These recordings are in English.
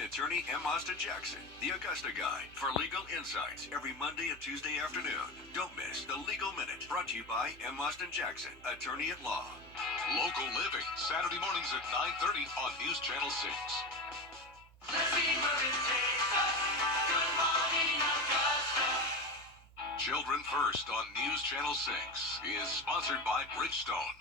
Attorney M. Austin Jackson, the Augusta Guy, for legal insights every Monday and Tuesday afternoon. Don't miss the Legal Minute, brought to you by M. Austin Jackson, attorney at law. Local Living, Saturday mornings at 9:30 on News Channel 6. Let's see where it takes us. Good morning, Augusta. Children First on News Channel 6 is sponsored by Bridgestone.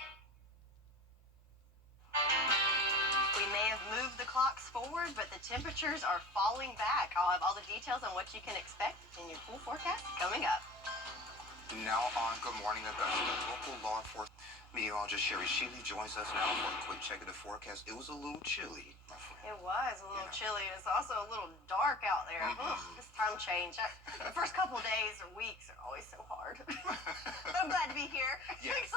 We may have moved the clocks forward, but the temperatures are falling back. I'll have all the details on what you can expect in your full forecast coming up. Now on Good Morning Augusta, local law enforcement meteorologist Sherry Sheely joins us now for a quick check of the forecast. It was a little chilly, my friend. It was a little chilly. It's also a little dark out there. This time change. The first couple of days or weeks are always so hard. But I'm glad to be here. Yes.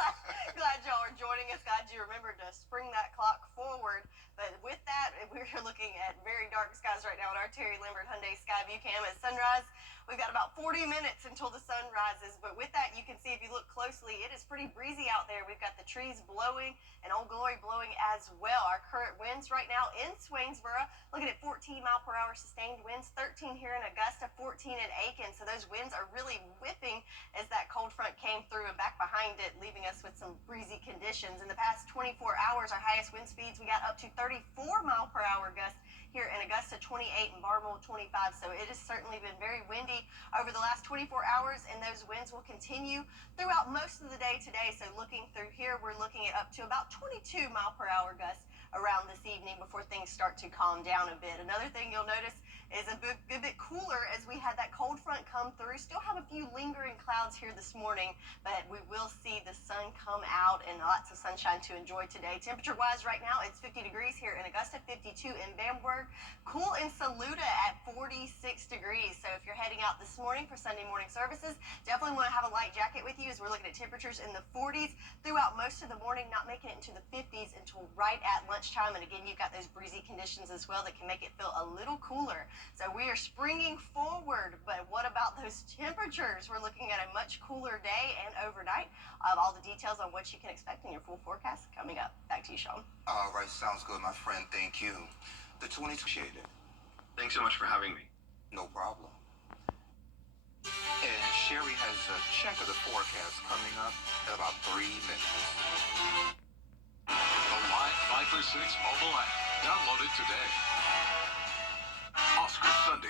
glad y'all are joining us. Glad you remembered to spring that clock forward. But with that, we're looking at very dark skies right now on our Terry Lambert Hyundai Skyview Cam at sunrise. We've got about 40 minutes until the sun rises, but with that, you can see if you look closely, it is pretty breezy out there. We've got the trees blowing and Old Glory blowing as well. Our current winds right now in Swainsboro, looking at 14 mile per hour sustained winds, 13 here in Augusta, 14 in Aiken. So those winds are really whipping as that cold front came through and back behind it, leaving us with some breezy conditions. In the past 24 hours, our highest wind speeds, we got up to 34 mile per hour gusts here in Augusta, 28, and Barnwell, 25. So it has certainly been very windy over the last 24 hours, and those winds will continue throughout most of the day today. So looking through here, we're looking at up to about 22 mile per hour gusts around this evening before things start to calm down a bit. Another thing you'll notice is a good bit cooler as we had that cold front come through. Still have a few lingering clouds here this morning, but we will see the sun come out and lots of sunshine to enjoy today. Temperature-wise right now, it's 50 degrees here in Augusta, 52 in Bamberg, cool in Saluda at 46 degrees. So if you're heading out this morning for Sunday morning services, definitely want to have a light jacket with you as we're looking at temperatures in the 40s throughout most of the morning, not making it into the 50s until right at lunchtime. And again, you've got those breezy conditions as well that can make it feel a little cooler. So we are springing forward, but what about those temperatures? We're looking at a much cooler day and overnight. All the details on what you can expect in your full forecast coming up. Back to you, Sean. All right, sounds good, my friend. Thank you. The 20 appreciate it. Thanks so much for having me. No problem. And Sherry has a check of the forecast coming up in about 3 minutes. The Live 5 for 6 mobile app. Download it today. Oscar Sunday.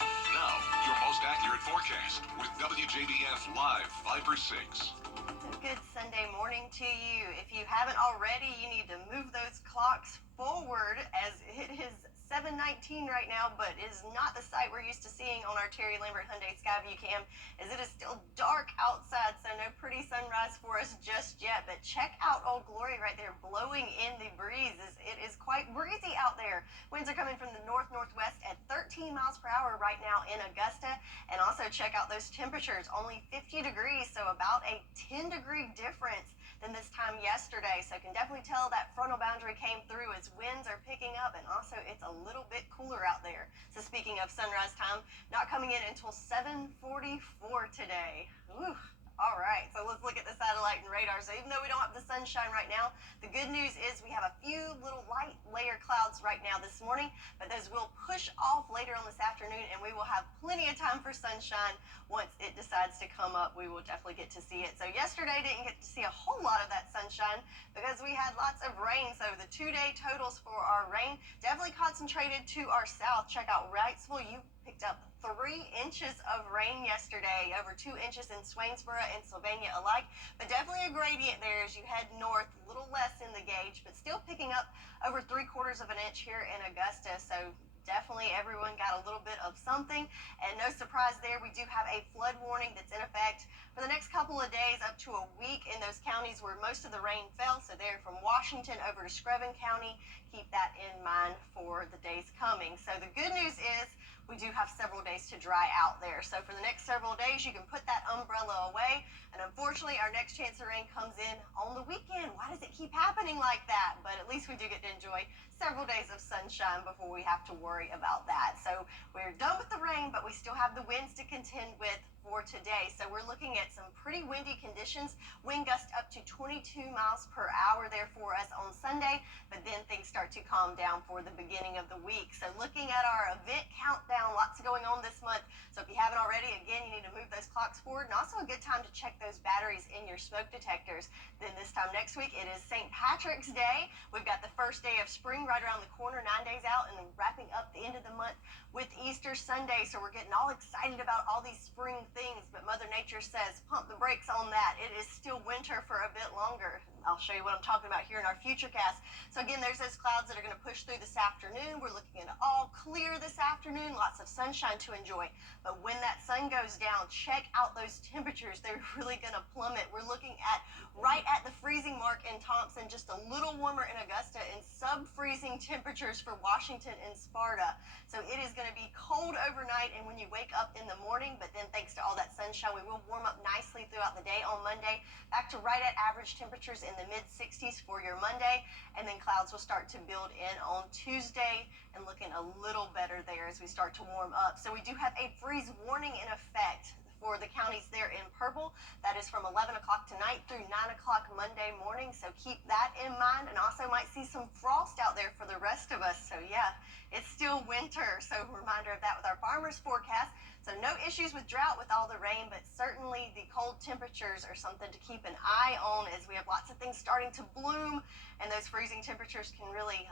Now, your most accurate forecast with WJBF Live 5 for 6. A good Sunday morning to you. If you haven't already, you need to move those clocks forward as it is 7:19 right now, but is not the sight we're used to seeing on our Terry Lambert Hyundai Skyview Cam, as it is still dark outside, so no pretty sunrise for us just yet. But check out Old Glory right there blowing in the breeze. It is quite breezy out there. Winds are coming from the northwest at 13 miles per hour right now in Augusta. And also check out those temperatures, only 50 degrees, so about a 10-degree difference than this time yesterday. So can definitely tell that frontal boundary came through as winds are picking up, and also it's a little bit cooler out there. So speaking of sunrise time, not coming in until 7:44 today. Ooh. All right, so let's look at the satellite and radar. So even though we don't have the sunshine right now, the good news is we have a few little light layer clouds right now this morning, but those will push off later on this afternoon, and we will have plenty of time for sunshine once it decides to come up. We will definitely get to see it. So yesterday didn't get to see a whole lot of that sunshine because we had lots of rain. So the 2-day totals for our rain definitely concentrated to our south. Check out Wrightsville. You picked up 3 inches of rain yesterday, over 2 inches in Swainsboro and Sylvania alike, but definitely a gradient there as you head north, a little less in the gauge, but still picking up over 3/4 of an inch here in Augusta. So definitely everyone got a little bit of something, and no surprise there, we do have a flood warning that's in effect for the next couple of days, up to a week in those counties where most of the rain fell. So there from Washington over to Screven County, keep that in mind for the days coming. So the good news is we do have several days to dry out there. So for the next several days, you can put that umbrella away. And unfortunately, our next chance of rain comes in on the weekend. Why does it keep happening like that? But at least we do get to enjoy several days of sunshine before we have to worry worry about that. So we're done with the rain, but we still have the winds to contend with for today. So we're looking at some pretty windy conditions, wind gusts up to 22 miles per hour there for us on Sunday, but then things start to calm down for the beginning of the week. So looking at our event countdown, lots going on this month. So if you haven't already, again, you need to move those clocks forward, and also a good time to check those batteries in your smoke detectors. Then this time next week, it is St. Patrick's Day. We've got the first day of spring right around the corner, 9 days out, and then wrapping up the end of the month with Easter Sunday. So we're getting all excited about all these spring things, but Mother Nature says pump the brakes on that. It is still winter for a bit longer. I'll show you what I'm talking about here in our futurecast. So again, there's those clouds that are going to push through this afternoon. We're looking at all clear this afternoon, lots of sunshine to enjoy. But when that sun goes down, check out those temperatures. They're really going to plummet. We're looking at right at the freezing mark in Thompson, just a little warmer in Augusta, and sub-freezing temperatures for Washington and Sparta. So it is going to be cold overnight and when you wake up in the morning, but then thanks to all that sunshine, we will warm up nicely throughout the day on Monday, back to right at average temperatures in the mid-60s for your Monday, and then clouds will start to build in on Tuesday and looking a little better there as we start to warm up. So we do have a freeze warning in effect for the counties there in purple. That is from 11 o'clock tonight through 9 o'clock Monday morning. So keep that in mind, and also might see some frost out there for the rest of us. So yeah, it's still winter. So reminder of that with our farmers forecast. So no issues with drought with all the rain, but certainly the cold temperatures are something to keep an eye on as we have lots of things starting to bloom, and those freezing temperatures can really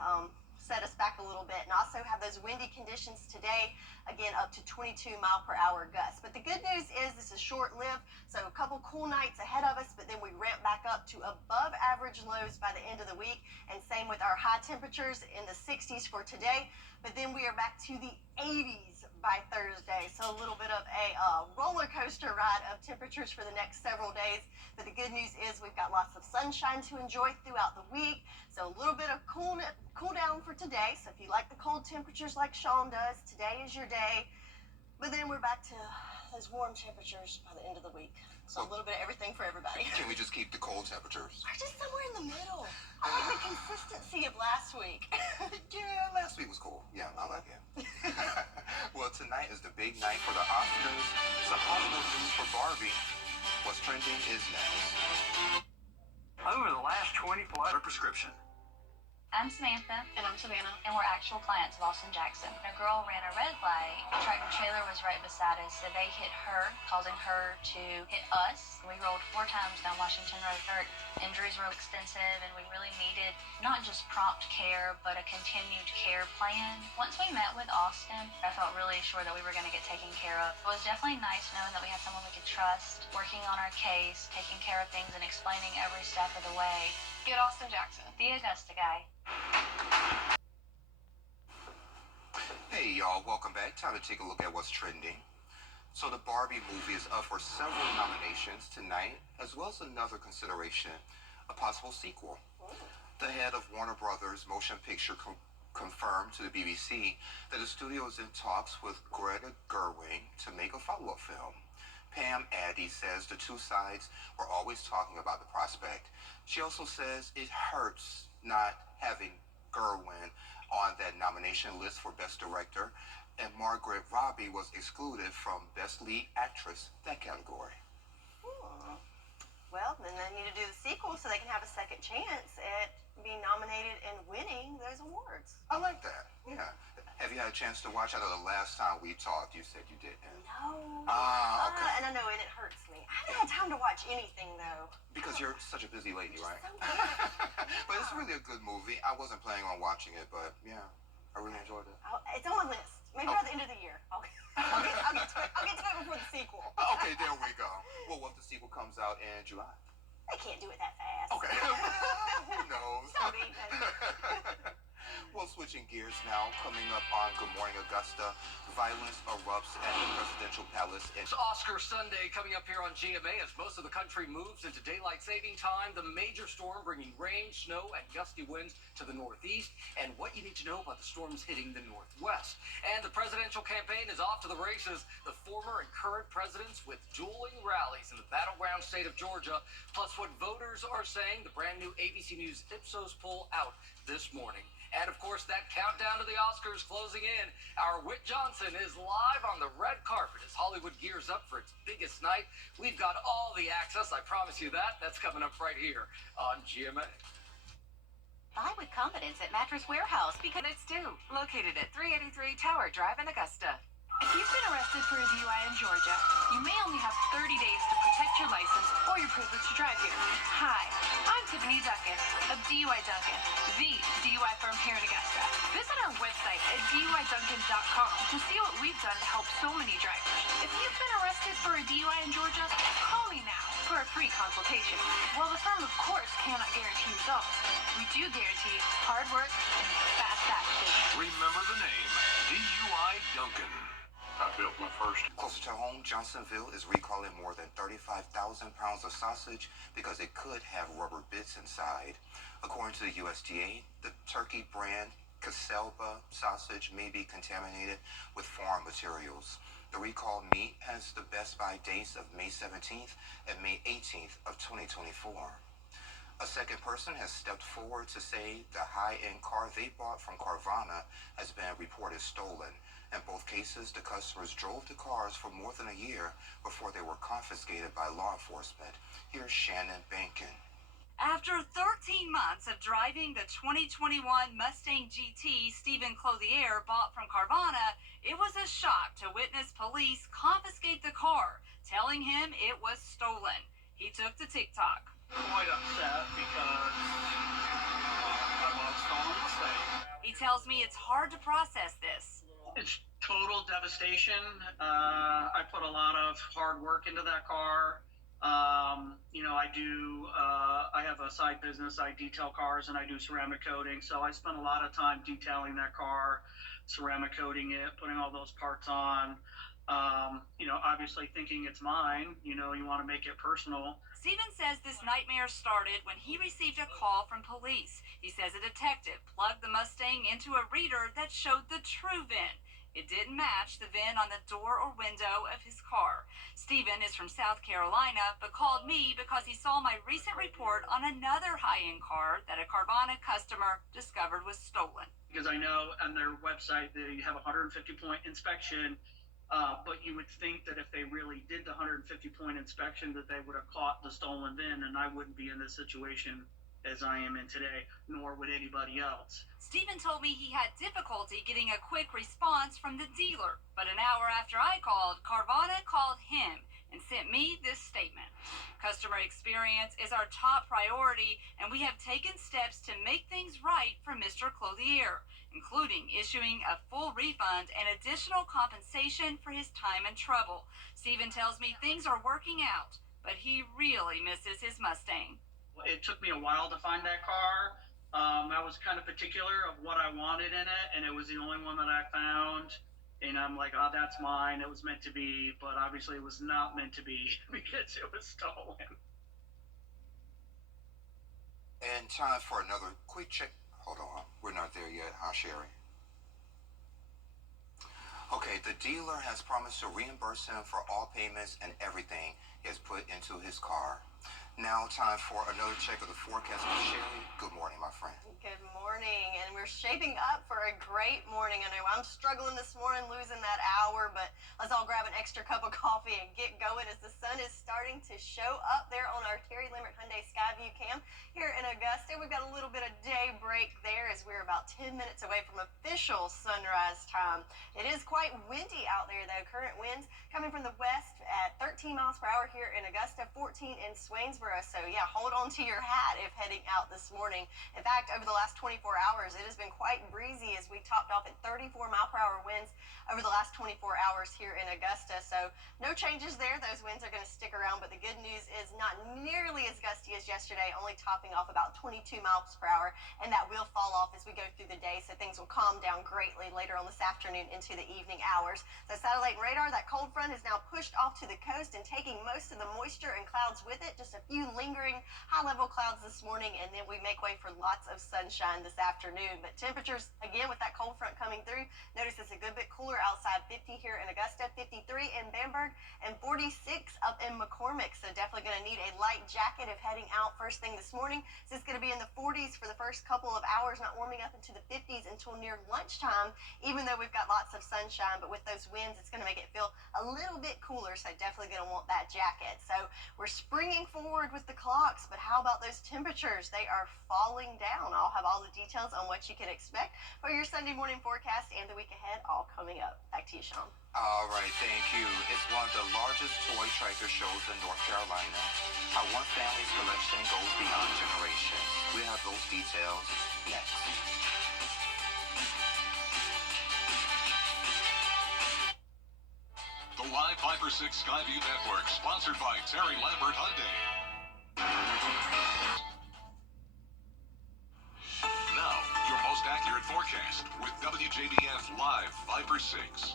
set us back a little bit. And also have those windy conditions today, again up to 22 mile per hour gusts. But the good news is this is short-lived, so a couple cool nights ahead of us, but then we ramp back up to above average lows by the end of the week, and same with our high temperatures in the 60s for today, but then we are back to the 80s by Thursday. So a little bit of a roller coaster ride of temperatures for the next several days. But the good news is we've got lots of sunshine to enjoy throughout the week. So a little bit of cool down for today. So if you like the cold temperatures like Sean does, today is your day. But then we're back to those warm temperatures by the end of the week. So a little bit of everything for everybody. Can we just keep the cold temperatures? Or just somewhere in the middle. I like the consistency of last week. Yeah, last week was cool. Yeah, I like it. Well, tonight is the big night for the Oscars. Some Hollywood news for Barbie. What's trending is next. Over the last 20 plus Prescription. I'm Samantha, And I'm Savannah. and we're actual clients of Austin Jackson. A girl ran a red light. A tractor trailer was right beside us, so they hit her, causing her to hit us. We rolled 4 times down Washington Road. Her injuries were extensive, and we really needed not just prompt care, but a continued care plan. Once we met with Austin, I felt really sure that we were going to get taken care of. It was definitely nice knowing that we had someone we could trust, working on our case, taking care of things, and explaining every step of the way. Get Austin Jackson. The Augusta guy. Hey y'all, welcome back. Time to take a look at what's trending. So the Barbie movie is up for several nominations tonight, as well as another consideration, a possible sequel. The head of Warner Brothers Motion Picture confirmed to the BBC that the studio is in talks with Greta Gerwig to make a follow-up film. Pam Addy says the two sides were always talking about the prospect. She also says it hurts not having Gerwig on that nomination list for Best Director, and Margaret Robbie was excluded from Best Lead Actress, that category. Well, then they need to do the sequel so they can have a second chance at being nominated and winning those awards. I like that, yeah. Have you had a chance to watch? I know the last time we talked, you said you didn't. No. Okay. And I know, and it hurts me. I haven't had time to watch anything, though. Because you're such a busy lady, right? So good. But it's really a good movie. I wasn't planning on watching it, but yeah, I really enjoyed it. It's on my list. Maybe by the end of the year. I'll get to it. I'll get to it before the sequel. Okay, there we go. Well, what if the sequel comes out in July? They can't do it that fast. Okay. Who knows? Don't even. Well, switching gears now, coming up on Good Morning Augusta, violence erupts at the presidential palace in It's Oscar Sunday coming up here on GMA as most of the country moves into daylight saving time. The major storm bringing rain, snow, and gusty winds to the northeast, and what you need to know about the storms hitting the northwest. And the presidential campaign is off to the races. The former and current presidents with dueling rallies in the battleground state of Georgia, plus what voters are saying. The brand new ABC News Ipsos poll out this morning. And of course, course, that countdown to the Oscars closing in. Our Whit Johnson is live on the red carpet as Hollywood gears up for its biggest night. We've got all the access, I promise you that. That's coming up right here on GMA. Buy with confidence at Mattress Warehouse because it's due. Located at 383 Tower Drive in Augusta. If you've been arrested for a DUI in Georgia, you may only have 30 days to protect your license or your privilege to drive here. Hi, I'm Tiffany Duncan of DUI Duncan, the DUI firm here in Augusta. Visit our website at DUIDuncan.com to see what we've done to help so many drivers. If you've been arrested for a DUI in Georgia, call me now for a free consultation. While the firm, of course, cannot guarantee results, we do guarantee hard work and fast action. Remember the name, DUI Duncan. I built my first. Closer to home, Johnsonville is recalling more than 35,000 pounds of sausage because it could have rubber bits inside. According to the USDA, the turkey brand Caselba sausage may be contaminated with foreign materials. The recalled meat has the best buy dates of May 17th and May 18th of 2024. A second person has stepped forward to say the high-end car they bought from Carvana has been reported stolen. In both cases, the customers drove the cars for more than a year before they were confiscated by law enforcement. Here's Shannon Bankin. After 13 months of driving the 2021 Mustang GT Stephen Clothier bought from Carvana, it was a shock to witness police confiscate the car, telling him it was stolen. He took to TikTok. Quite upset because I bought a stolen Mustang. He tells me it's hard to process this. It's total devastation. I put a lot of hard work into that car. I have a side business. I detail cars and I do ceramic coating. So I spent a lot of time detailing that car, ceramic coating it, putting all those parts on. Obviously thinking it's mine. You want to make it personal. Steven says this nightmare started when he received a call from police. He says a detective plugged the Mustang into a reader that showed the true VIN. It didn't match the VIN on the door or window of his car. Steven is from South Carolina, but called me because he saw my recent report on another high-end car that a Carvana customer discovered was stolen. Because I know on their website they have a 150-point inspection. But you would think that if they really did the 150-point inspection that they would have caught the stolen VIN, and I wouldn't be in this situation as I am in today, nor would anybody else. Steven told me he had difficulty getting a quick response from the dealer, but an hour after I called, Carvana called him and sent me this statement. Customer experience is our top priority, and we have taken steps to make things right for Mr. Clothier, including issuing a full refund and additional compensation for his time and trouble. Steven tells me things are working out, but he really misses his Mustang. It took me a while to find that car. I was kind of particular of what I wanted in it, and it was the only one that I found. And I'm like, oh, that's mine. It was meant to be, but obviously it was not meant to be because it was stolen. And time for another quick check. Hold on, we're not there yet, huh, Sherry? Okay, the dealer has promised to reimburse him for all payments and everything he has put into his car. Now, time for another check of the forecast with Sherry. Good morning, my friend. Good morning, and we're shaping up for a great morning. I know I'm struggling this morning, losing that hour, but let's all grab an extra cup of coffee and get going as the sun is starting to show up there on our Terry Limerick Hyundai Skyview cam here in Augusta. We've got a little bit of day break there as we're about 10 minutes away from official sunrise time. It is quite windy out there, though. Current winds coming from the west at 13 miles per hour here in Augusta, 14 in Swainsboro. So yeah, hold on to your hat if heading out this morning. In fact, over the last 24 hours, it has been quite breezy as we topped off at 34 mile per hour winds over the last 24 hours here in Augusta. So no changes there. Those winds are going to stick around, but the good news is not nearly as gusty as yesterday, only topping off about 22 miles per hour, and that will fall off as we go through the day. So things will calm down greatly later on this afternoon into the evening hours. So satellite and radar, that cold front is now pushed off to the coast and taking most of the moisture and clouds with it. Just a few lingering high-level clouds this morning, and then we make way for lots of sunshine this afternoon. But temperatures, again, with that cold front coming through, notice it's a good bit cooler outside. 50 here in Augusta, 53 in Bamberg, and 46 up in McCormick. So definitely going to need a light jacket if heading out first thing this morning. So it's going to be in the 40s for the first couple of hours, not not warming up into the 50s until near lunchtime, even though we've got lots of sunshine. But with those winds, it's going to make it feel a little bit cooler, so definitely going to want that jacket. So we're springing forward with the clocks, but how about those temperatures? They are falling down. I'll have all the details on what you can expect for your Sunday morning forecast and the week ahead all coming up. Back to you, Sean. All right, thank you. It's one of the largest toy tractor shows in North Carolina. How one family's collection goes beyond generations. We have those details next. The Live 5 for 6 Skyview Network, sponsored by Terry Lambert Hyundai. Now, your most accurate forecast with WJBF Live 5 for 6.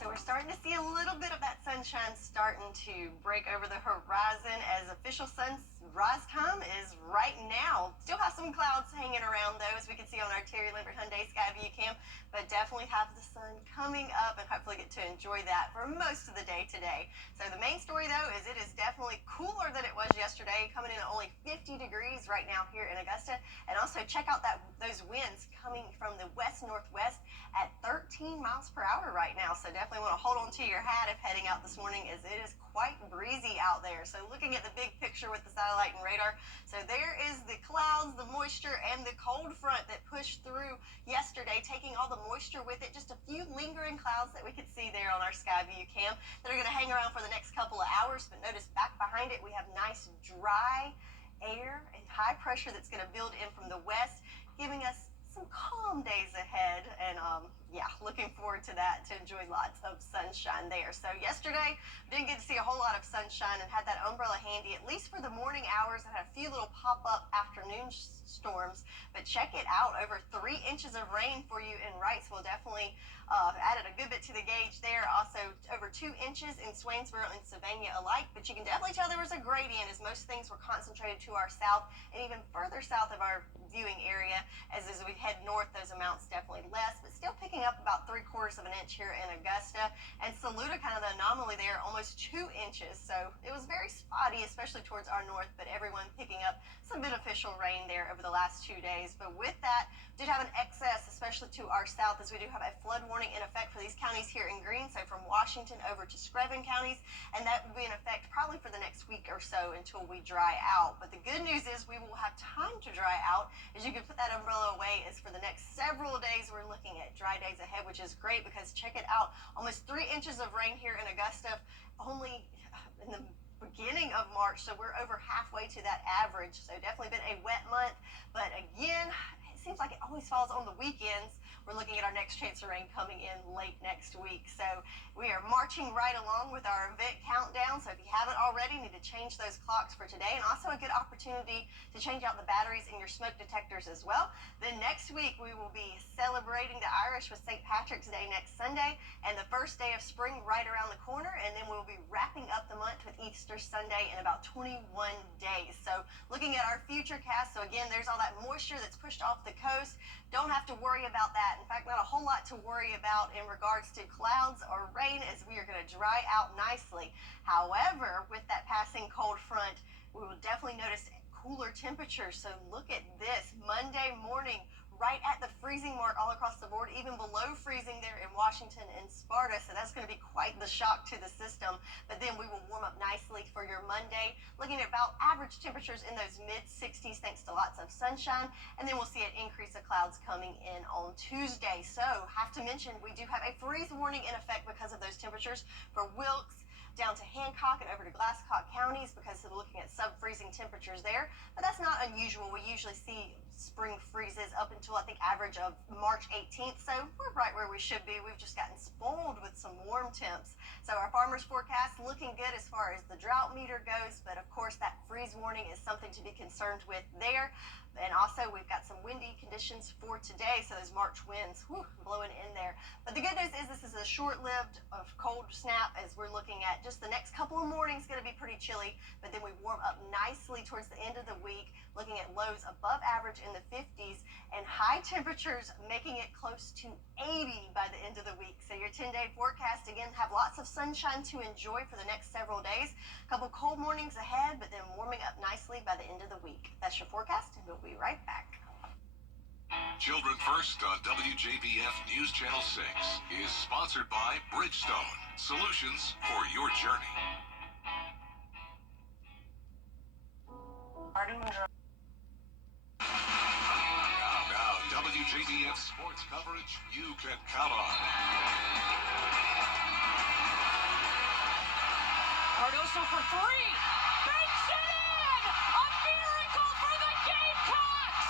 So we're starting to see a little bit of that sunshine starting to break over the horizon as official sunrise time is right now. Still have some clouds hanging around though, as we can see on our Terry Lambert Hyundai Skyview cam, but definitely have the sun coming up and hopefully get to enjoy that for most of the day today. So the main story though is it is definitely cooler than it was yesterday, coming in at only 50 degrees right now here in Augusta. And also check out those winds coming from the west-northwest at 13 miles per hour right now. So definitely want to hold on to your hat if heading out this morning, as it is quite breezy out there. So looking at the big picture with the satellite and radar, so there is the clouds, the moisture, and the cold front that pushed through yesterday, taking all the moisture with it. Just a few lingering clouds that we could see there on our Skyview cam that are going to hang around for the next couple of hours. But notice back behind it, we have nice dry air and high pressure that's going to build in from the west, giving us some calm days ahead. And yeah, looking forward to that, to enjoy lots of sunshine there. So yesterday didn't get to see a whole lot of sunshine and had that umbrella handy, at least for the morning hours. I had a few little pop-up afternoon storms, but check it out, over 3 inches of rain for you in Wrightsville. Definitely added a good bit to the gauge there. Also over 2 inches in Swainsboro and Sylvania alike, but you can definitely tell there was a gradient as most things were concentrated to our south and even further south of our viewing area. As we head north, those amounts definitely less, but still picking up about 3/4 of an inch here in Augusta. And Saluda, kind of the anomaly there, almost 2 inches. So it was very spotty, especially towards our north, but everyone picking up some beneficial rain there over the last 2 days. But with that, did have an excess, especially to our south, as we do have a flood warning in effect for these counties here in green, so from Washington over to Screven counties, and that will be in effect probably for the next week or so until we dry out. But the good news is we will have time to dry out, as you can put that umbrella away, as for the next several days we're looking at dry days ahead, which is great because check it out, almost 3 inches of rain here in Augusta only in the beginning of March, so we're over halfway to that average. So definitely been a wet month, but again, it seems like it always falls on the weekends. We're looking at our next chance of rain coming in late next week. So we are marching right along with our event countdown. So if you haven't already, need to change those clocks for today, and also a good opportunity to change out the batteries in your smoke detectors as well. Then next week we will be celebrating the Irish with St. Patrick's Day next Sunday, and the first day of spring right around the corner, and then we'll be wrapping up the month with Easter Sunday in about 21 days. So looking at our future cast, so again, there's all that moisture that's pushed off the coast. Don't have to worry about that. In fact, not a whole lot to worry about in regards to clouds or rain, as we are going to dry out nicely. However, with that passing cold front, we will definitely notice cooler temperatures. So look at this, Monday morning, right at the freezing mark all across the board, even below freezing there in Washington and Sparta. So that's going to be quite the shock to the system. But then we will warm up nicely for your Monday, looking at about average temperatures in those mid-60s thanks to lots of sunshine. And then we'll see an increase of clouds coming in on Tuesday. So have to mention, we do have a freeze warning in effect because of those temperatures for Wilkes down to Hancock and over to Glasscock counties, because of looking at sub-freezing temperatures there. But that's not unusual. We usually see spring freezes up until I think average of March 18th. So we're right where we should be. We've just gotten spoiled with some warm temps. So our farmers forecast looking good as far as the drought meter goes, but of course that freeze warning is something to be concerned with there. And also we've got some windy conditions for today, so those March winds blowing in there. But the good news is this is a short-lived cold snap, as we're looking at just the next couple of mornings going to be pretty chilly, but then we warm up nicely towards the end of the week, looking at lows above average in the 50s and high temperatures making it close to 80 by the end of the week. So your 10-day forecast, again, have lots of sunshine to enjoy for the next several days. A couple cold mornings ahead, but then warming up nicely by the end of the week. That's your forecast, and we'll be right back. Children First on WJBF News Channel 6 is sponsored by Bridgestone, solutions for your journey. Now, WJBF sports coverage you can count on. Cardoso for three. Banks it in! A miracle for the Gamecocks!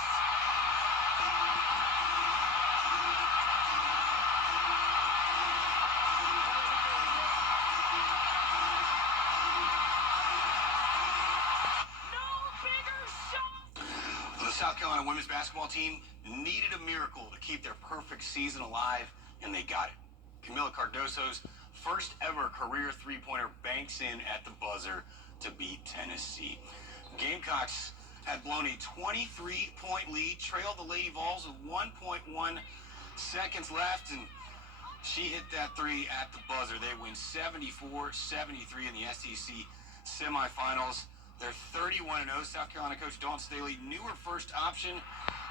No bigger shot! The South Carolina women's basketball team needed a miracle to keep their perfect season alive, and they got it. Camila Cardoso's first ever career three-pointer banks in at the buzzer to beat Tennessee. Gamecocks had blown a 23-point lead, trailed the Lady Vols with 1.1 seconds left, and she hit that three at the buzzer. They win 74-73 in the SEC semifinals. They're 31-0. South Carolina coach Dawn Staley knew her first option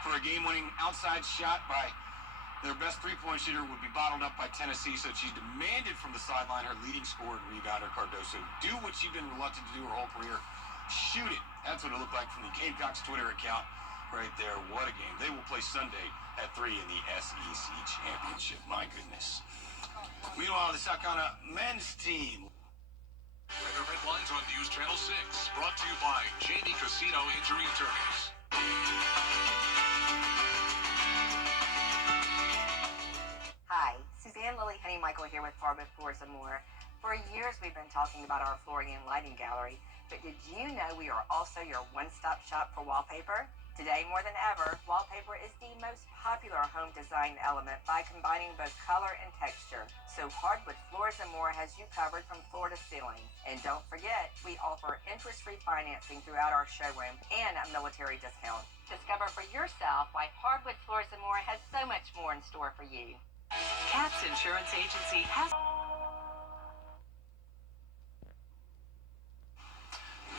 for a game-winning outside shot by their best three-point shooter would be bottled up by Tennessee, so she demanded from the sideline her leading scorer and rebounder, Cardoso, do what she'd been reluctant to do her whole career. Shoot it. That's what it looked like from the Gamecocks Twitter account right there. What a game. They will play Sunday at 3 in the SEC Championship. My goodness. Meanwhile, the South Carolina men's team. Weather headlines on News Channel 6, brought to you by Jamie Casino Injury Attorneys. Hi, Suzanne Lily Honeymichael here with Hardwood Floors and More. For years we've been talking about our flooring and lighting gallery, but did you know we are also your one-stop shop for wallpaper? Today more than ever, wallpaper is the most popular home design element by combining both color and texture. So Hardwood Floors and More has you covered from floor to ceiling. And don't forget, we offer interest-free financing throughout our showroom and a military discount. Discover for yourself why Hardwood Floors and More has so much more in store for you. Cat's Insurance Agency has...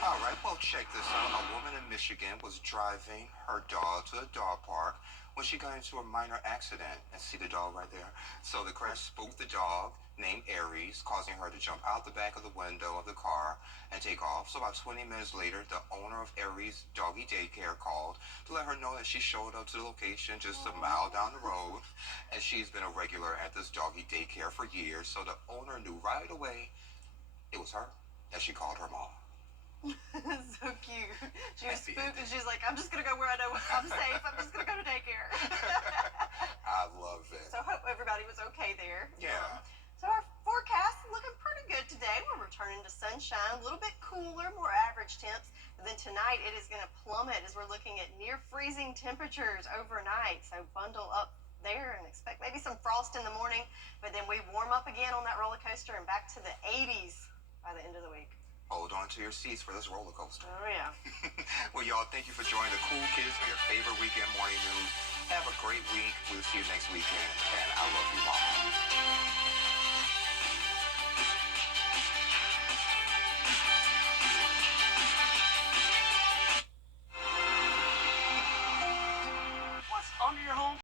All right, well, check this out. A woman in Michigan was driving her dog to a dog park when she got into a minor accident. And see the dog right there? So the crash spooked the dog, named Aries, causing her to jump out the back of the window of the car and take off. So about 20 minutes later, the owner of Aries Doggy Daycare called to let her know that she showed up to the location just a mile down the road. And she's been a regular at this doggy daycare for years. So the owner knew right away it was her, that she called her mom. So cute. She was spooked and she's like, I'm just going to go where I know I'm safe. I'm just going to go to daycare. I love it. So hope everybody was okay there. Yeah. So our forecast is looking pretty good today. We're returning to sunshine, a little bit cooler, more average temps. And then tonight it is going to plummet as we're looking at near freezing temperatures overnight. So bundle up there and expect maybe some frost in the morning. But then we warm up again on that roller coaster and back to the 80s by the end of the week. Hold on to your seats for this roller coaster. Oh, yeah. Well, y'all, thank you for joining the Cool Kids on your favorite weekend morning news. Have a great week. We'll see you next weekend. And I love you, Mama.